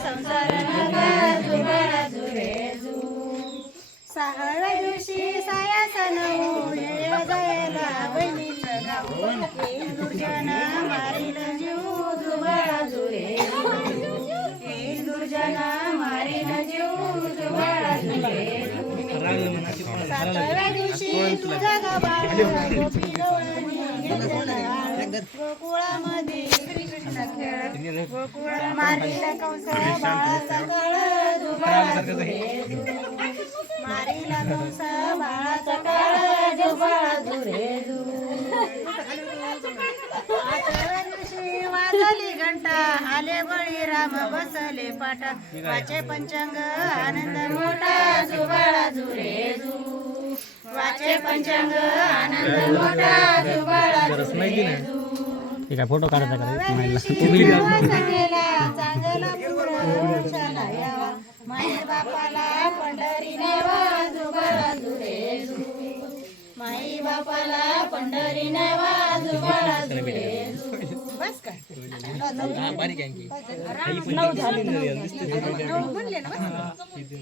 संसार जुगाळा जुरेजू सहाव्या दिवशी सायासन जायला बहिणीचं गाव एक दुर्जन मारील जीव जुगाळा जुरेजू एक दुर्जन मारील जीव जुगाळा जुरेजू सातव्या दिवशी तुझा गबाळ गोकुळामध्ये श्रीकृष्ण खेळ गोकुळ मारील कंस बाळाचा कळ जुगाळा जुरेजू मारील कंस बाळाचा कळ जुगाळा जुरेजू आठव्या दिवशी वाजली घंटा आले बळीराम बसले पाटा वाचे पंचांग आनंद मोठा जुगाळा जुरेजू वाचे पंचांग आनंद मोठा जुगाळा जुरेजू ठीक आहे फोटो काढायचा चांगला पुरुषाला यावा माई बापाला पंढरी नेवा जुगाळा जुरेजू माई बापाला पंढरी नेवा जुगाळा जुरेजू बस काय बारीक आहे नऊ झाले. नऊ म्हणले ना बस.